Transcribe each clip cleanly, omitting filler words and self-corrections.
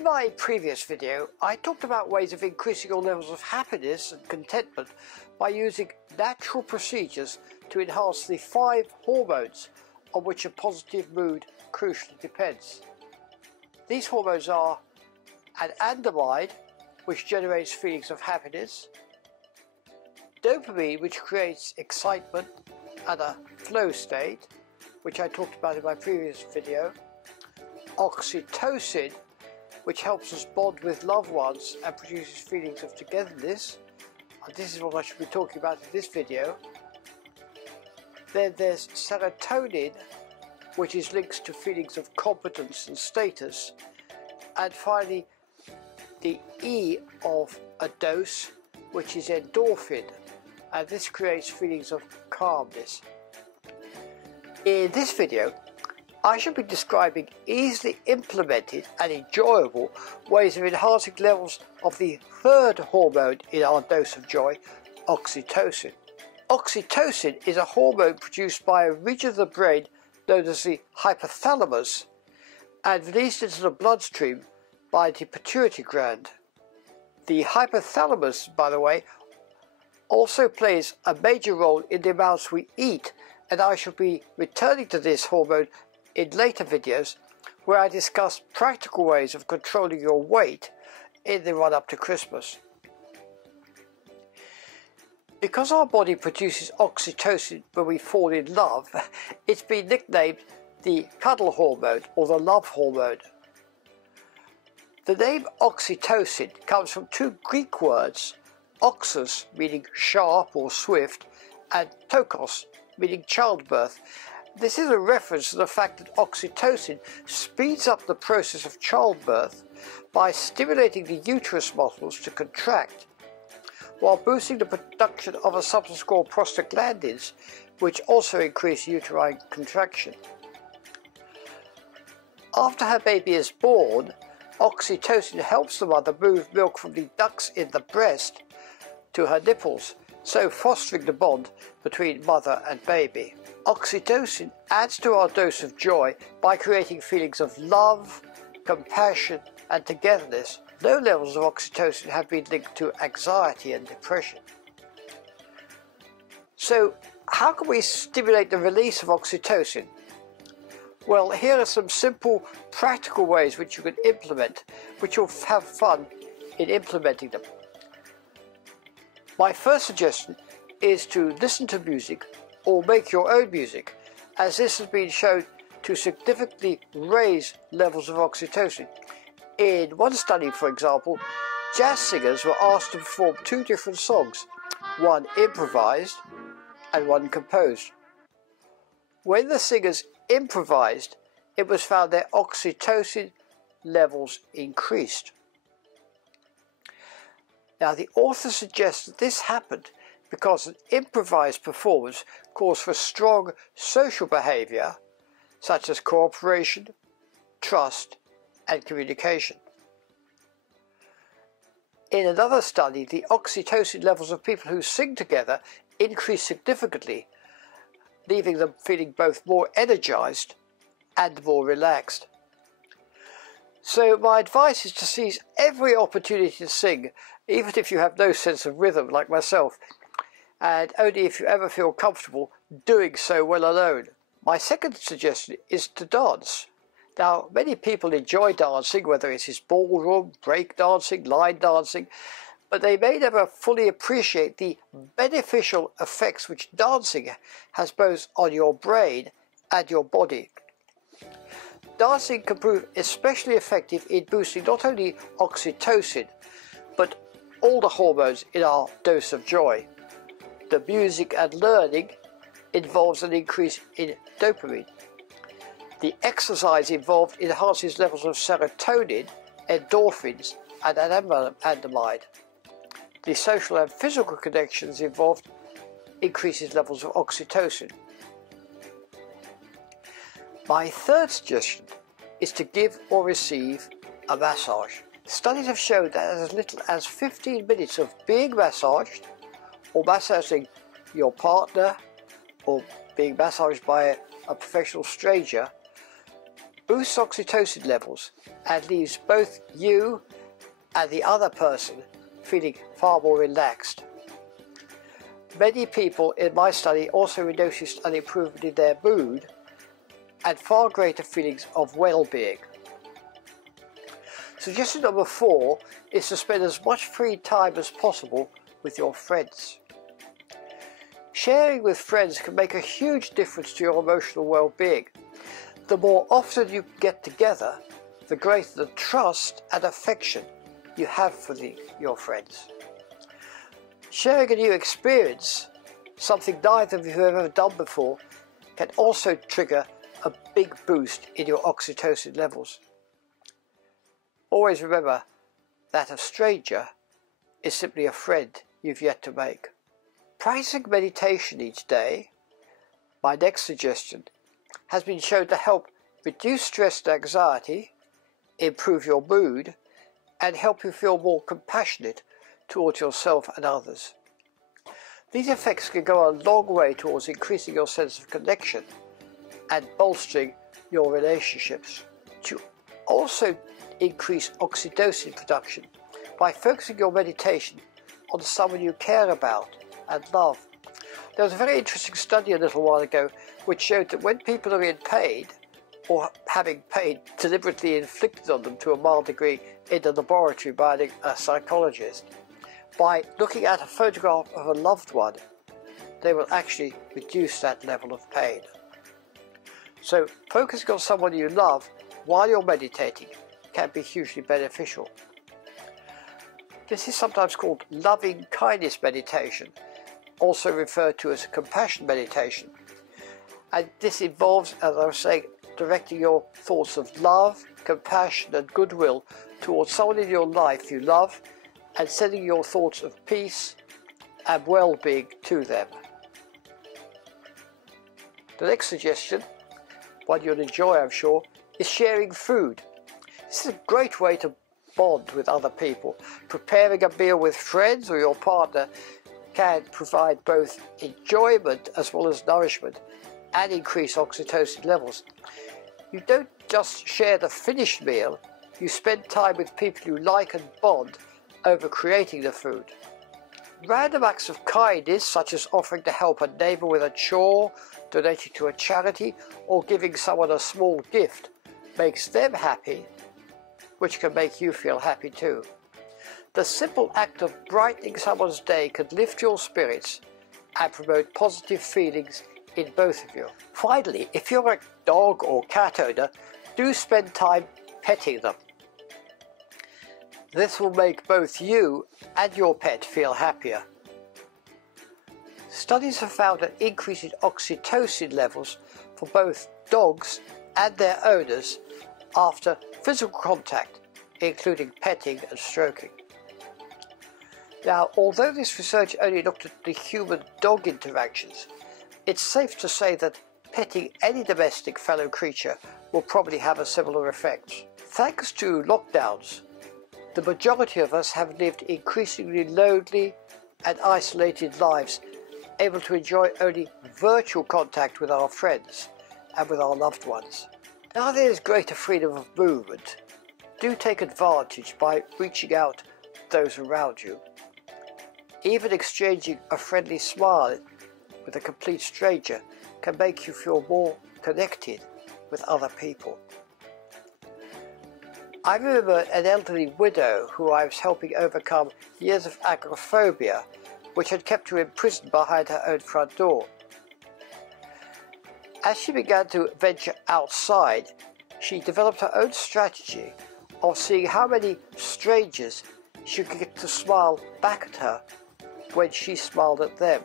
In my previous video, I talked about ways of increasing your levels of happiness and contentment by using natural procedures to enhance the 5 hormones on which a positive mood crucially depends. These hormones are anandamide, which generates feelings of happiness; dopamine, which creates excitement and a flow state, which I talked about in my previous video; oxytocin, which helps us bond with loved ones and produces feelings of togetherness, and this is what I should be talking about in this video. Then there's serotonin, which is linked to feelings of competence and status, and finally the E of a dose, which is endorphin, and this creates feelings of calmness. In this video, I shall be describing easily implemented and enjoyable ways of enhancing levels of the 3rd hormone in our dose of joy, oxytocin. Oxytocin is a hormone produced by a region of the brain known as the hypothalamus and released into the bloodstream by the pituitary gland. The hypothalamus, by the way, also plays a major role in the amounts we eat, and I shall be returning to this hormone in later videos where I discuss practical ways of controlling your weight in the run-up to Christmas. Because our body produces oxytocin when we fall in love, it's been nicknamed the cuddle hormone or the love hormone. The name oxytocin comes from 2 Greek words, oxus meaning sharp or swift and tokos meaning childbirth. This is a reference to the fact that oxytocin speeds up the process of childbirth by stimulating the uterus muscles to contract, while boosting the production of a substance called prostaglandins, which also increase uterine contraction. After her baby is born, oxytocin helps the mother move milk from the ducts in the breast to her nipples, so fostering the bond between mother and baby. Oxytocin adds to our dose of joy by creating feelings of love, compassion and togetherness. Low levels of oxytocin have been linked to anxiety and depression. So, how can we stimulate the release of oxytocin? Well, here are some simple, practical ways which you can implement, which you'll have fun in implementing them. My first suggestion is to listen to music or make your own music, as this has been shown to significantly raise levels of oxytocin. In one study, for example, jazz singers were asked to perform 2 different songs, one improvised and one composed. When the singers improvised, it was found their oxytocin levels increased. Now, the author suggests that this happened because an improvised performance calls for strong social behaviour such as cooperation, trust and communication. In another study, the oxytocin levels of people who sing together increased significantly, leaving them feeling both more energised and more relaxed. So my advice is to seize every opportunity to sing, even if you have no sense of rhythm like myself, and only if you ever feel comfortable doing so well alone. My second suggestion is to dance. Now, many people enjoy dancing, whether it is ballroom, break dancing, line dancing, but they may never fully appreciate the beneficial effects which dancing has both on your brain and your body. Dancing can prove especially effective in boosting not only oxytocin, but all the hormones in our dose of joy. The music and learning involves an increase in dopamine. The exercise involved enhances levels of serotonin, endorphins and anandamide. The social and physical connections involved increases levels of oxytocin. My third suggestion is to give or receive a massage. Studies have shown that as little as 15 minutes of being massaged or massaging your partner or being massaged by a professional stranger boosts oxytocin levels and leaves both you and the other person feeling far more relaxed. Many people in my study also noticed an improvement in their mood and far greater feelings of well-being. Suggestion number 4 is to spend as much free time as possible with your friends. Sharing with friends can make a huge difference to your emotional well-being. The more often you get together, the greater the trust and affection you have for your friends. Sharing a new experience, something neither of you have ever done before, can also trigger a big boost in your oxytocin levels. Always remember that a stranger is simply a friend you've yet to make. Practicing meditation each day, my next suggestion, has been shown to help reduce stress and anxiety, improve your mood, and help you feel more compassionate towards yourself and others. These effects can go a long way towards increasing your sense of connection and bolstering your relationships. To also increase oxytocin production by focusing your meditation on someone you care about and love. There was a very interesting study a little while ago which showed that when people are in pain, or having pain deliberately inflicted on them to a mild degree in the laboratory by a psychologist, by looking at a photograph of a loved one, they will actually reduce that level of pain. So focusing on someone you love while you're meditating can be hugely beneficial. This is sometimes called loving kindness meditation, also referred to as compassion meditation. And this involves, as I was saying, directing your thoughts of love, compassion and goodwill towards someone in your life you love, and sending your thoughts of peace and well-being to them. The next suggestion, one you'll enjoy I'm sure, is sharing food. This is a great way to bond with other people. Preparing a meal with friends or your partner can provide both enjoyment as well as nourishment and increase oxytocin levels. You don't just share the finished meal, you spend time with people you like and bond over creating the food. Random acts of kindness, such as offering to help a neighbour with a chore, donating to a charity, or giving someone a small gift, makes them happy, which can make you feel happy too. The simple act of brightening someone's day can lift your spirits and promote positive feelings in both of you. Finally, if you're a dog or cat owner, do spend time petting them. This will make both you and your pet feel happier. Studies have found an increase in oxytocin levels for both dogs and their owners after physical contact, including petting and stroking. Now, although this research only looked at the human-dog interactions, it's safe to say that petting any domestic fellow creature will probably have a similar effect. Thanks to lockdowns, the majority of us have lived increasingly lonely and isolated lives, able to enjoy only virtual contact with our friends and with our loved ones. Now there is greater freedom of movement. Do take advantage by reaching out to those around you. Even exchanging a friendly smile with a complete stranger can make you feel more connected with other people. I remember an elderly widow who I was helping overcome years of agoraphobia, which had kept her imprisoned behind her own front door. As she began to venture outside, she developed her own strategy of seeing how many strangers she could get to smile back at her when she smiled at them.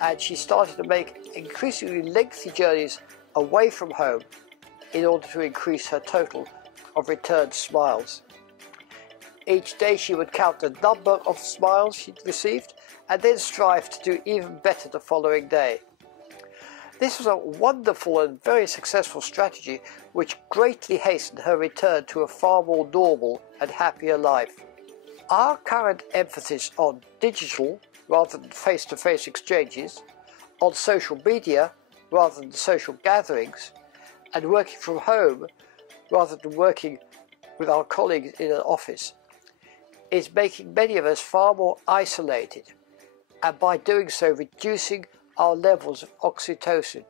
And she started to make increasingly lengthy journeys away from home in order to increase her total of returned smiles. Each day she would count the number of smiles she'd received and then strive to do even better the following day. This was a wonderful and very successful strategy which greatly hastened her return to a far more normal and happier life. Our current emphasis on digital rather than face-to-face exchanges, on social media rather than social gatherings, and working from home rather than working with our colleagues in an office is making many of us far more isolated, and by doing so reducing our levels of oxytocin,